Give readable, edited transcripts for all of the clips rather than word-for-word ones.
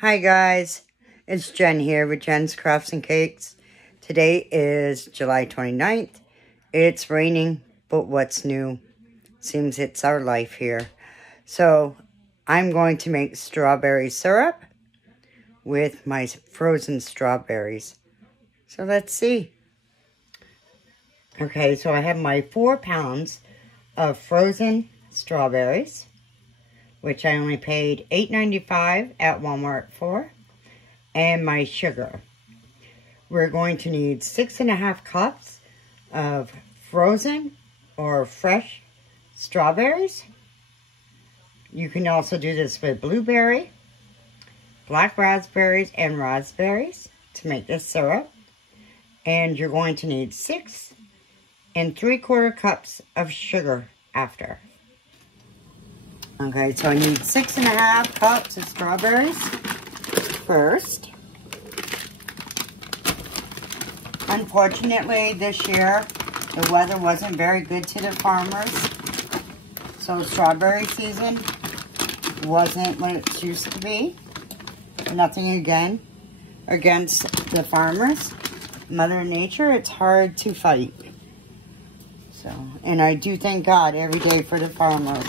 Hi guys, it's Jen here with Jen's Crafts and Cakes. Today is July 29th. It's raining, but what's new? Seems it's our life here. So I'm going to make strawberry syrup with my frozen strawberries. So let's see. Okay, so I have my 4 pounds of frozen strawberries, which I only paid $8.95 at Walmart for, and my sugar. We're going to need 6.5 cups of frozen or fresh strawberries. You can also do this with blueberry, black raspberries, and raspberries to make this syrup. And you're going to need 6 3/4 cups of sugar after. Okay, so I need 6.5 cups of strawberries first. Unfortunately, this year, the weather wasn't very good to the farmers. So strawberry season wasn't what it used to be. Nothing against the farmers. Mother Nature, it's hard to fight. So, and I do thank God every day for the farmers.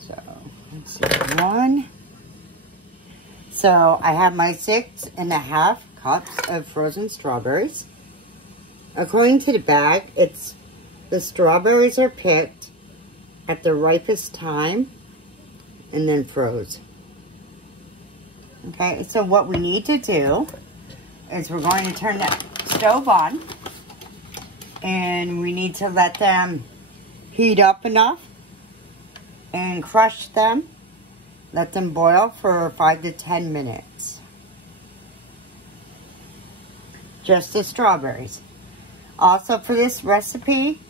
So, let's see, 1. So, I have my 6.5 cups of frozen strawberries. According to the bag, the strawberries are picked at the ripest time and then froze. Okay, so what we need to do is we're going to turn the stove on, and we need to let them heat up enough and crush them. Let them boil for 5 to 10 minutes. Just the strawberries. Also for this recipe,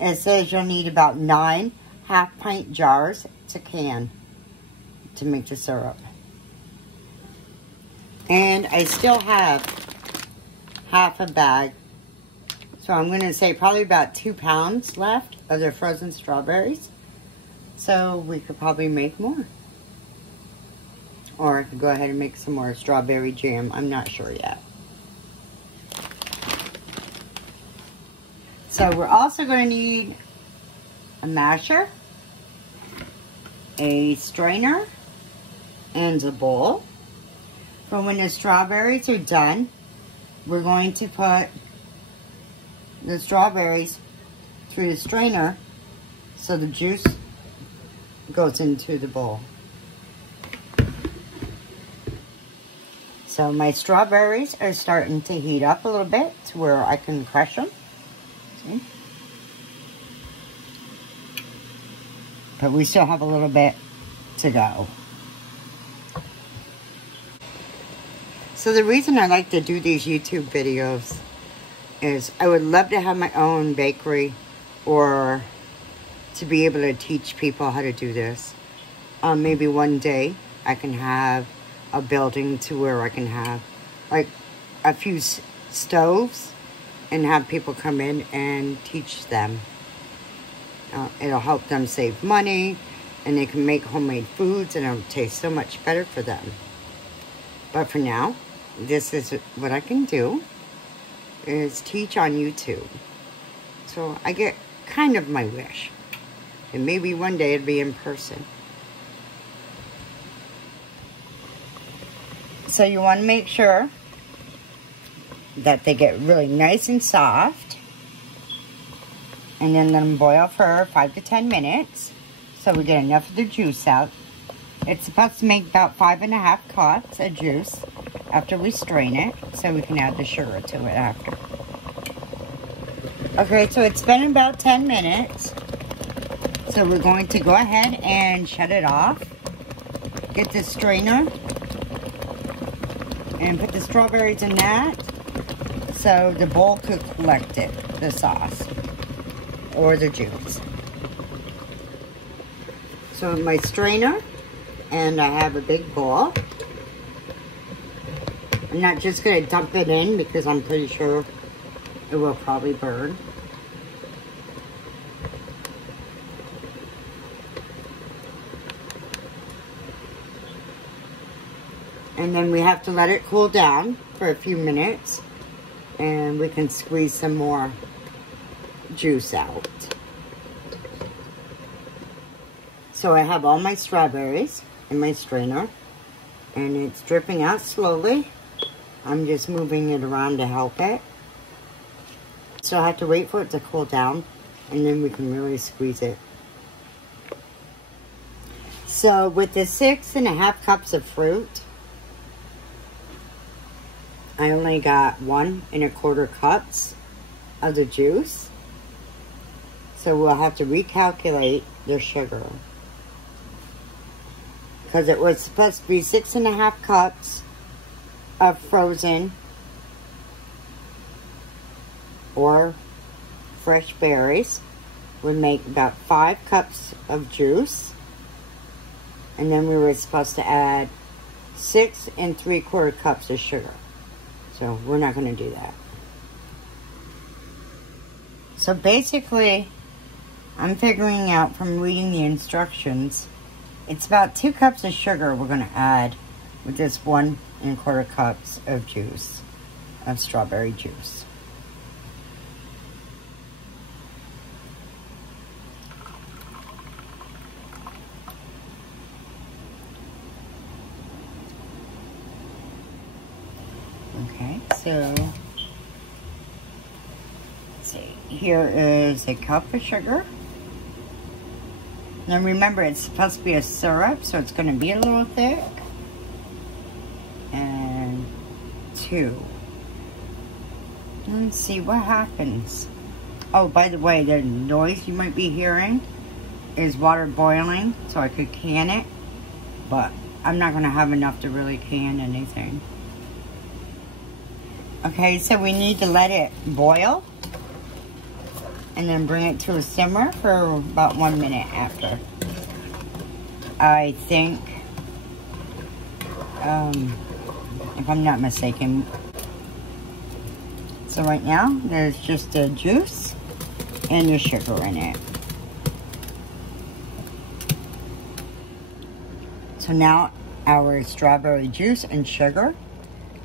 it says you'll need about 9 half-pint jars to can to make the syrup. And I still have half a bag. So I'm going to say probably about 2 pounds left of the frozen strawberries. So we could probably make more. Or I could go ahead and make some more strawberry jam. I'm not sure yet. So we're also going to need a masher, a strainer, and a bowl. For when the strawberries are done, we're going to put the strawberries through the strainer so the juice goes into the bowl. So my strawberries are starting to heat up a little bit to where I can crush them. See? But we still have a little bit to go. So the reason I like to do these YouTube videos is I would love to have my own bakery or to be able to teach people how to do this. Maybe one day I can have a building to where I can have like a few stoves and have people come in and teach them. It'll help them save money, and they can make homemade foods, and it'll taste so much better for them. But for now, this is what I can do, is teach on YouTube. So I get kind of my wish. And maybe one day it'll be in person. So you want to make sure that they get really nice and soft. And then let them boil for 5 to 10 minutes. So we get enough of the juice out. It's supposed to make about 5.5 cups of juice after we strain it, so we can add the sugar to it after. Okay, so it's been about 10 minutes. So we're going to go ahead and shut it off. Get the strainer and put the strawberries in that so the bowl could collect it, the sauce or the juice. So my strainer, and I have a big bowl. I'm not just going to dump it in because I'm pretty sure it will probably burn. And then we have to let it cool down for a few minutes. And we can squeeze some more juice out. So I have all my strawberries in my strainer. And it's dripping out slowly. I'm just moving it around to help it. So I have to wait for it to cool down. And then we can really squeeze it. So with the 6.5 cups of fruit, I only got 1.25 cups of the juice. So we'll have to recalculate the sugar. Because it was supposed to be 6.5 cups of frozen or fresh berries would make about 5 cups of juice. And then we were supposed to add 6 3/4 cups of sugar. So we're not going to do that. So basically, I'm figuring out from reading the instructions, it's about 2 cups of sugar we're going to add with this 1.25 cups of juice, of strawberry juice. Okay, so let's see. Here is a cup of sugar. Now remember, it's supposed to be a syrup, so it's going to be a little thick. And 2. Let's see what happens. Oh, by the way, the noise you might be hearing is water boiling, so I could can it. But I'm not going to have enough to really can anything. Okay, so we need to let it boil. And then bring it to a simmer for about 1 minute after. I think, if I'm not mistaken. So right now, there's just the juice and the sugar in it. So now our strawberry juice and sugar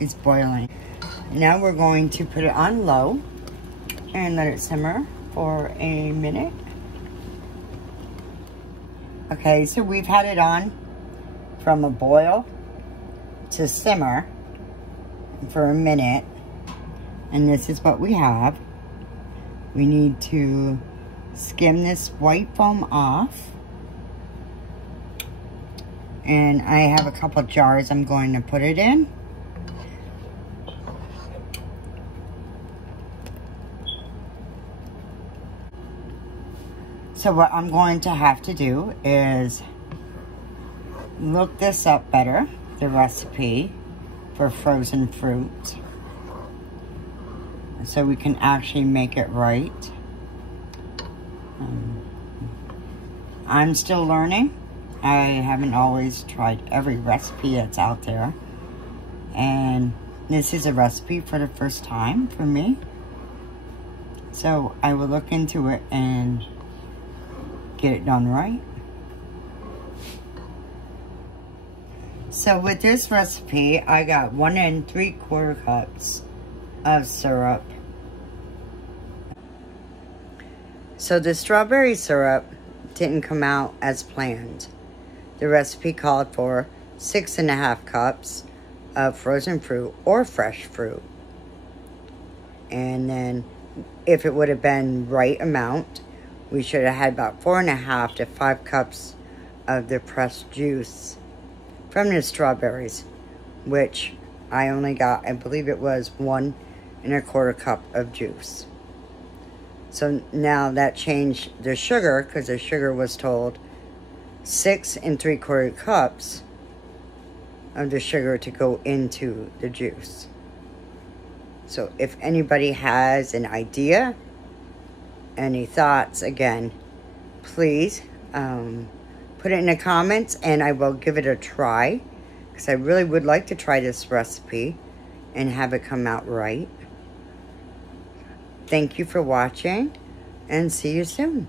is boiling. Now we're going to put it on low and let it simmer for a minute. Okay, so we've had it on from a boil to simmer for a minute, and this is what we have. We need to skim this white foam off, and I have a couple jars I'm going to put it in. So what I'm going to have to do is look this up better, the recipe for frozen fruit, so we can actually make it right. I'm still learning. I haven't always tried every recipe that's out there. And this is a recipe for the first time for me. So I will look into it and get it done right. So with this recipe, I got 1 3/4 cups of syrup. So the strawberry syrup didn't come out as planned. The recipe called for 6.5 cups of frozen fruit or fresh fruit. And then if it would have been right amount, we should have had about 4.5 to 5 cups of the pressed juice from the strawberries, which I only got, I believe it was 1 1/4 cup of juice. So now that changed the sugar, because the sugar was told 6 3/4 cups of the sugar to go into the juice. So if anybody has an idea, any thoughts, again, please put it in the comments and I will give it a try, because I really would like to try this recipe and have it come out right. Thank you for watching and see you soon.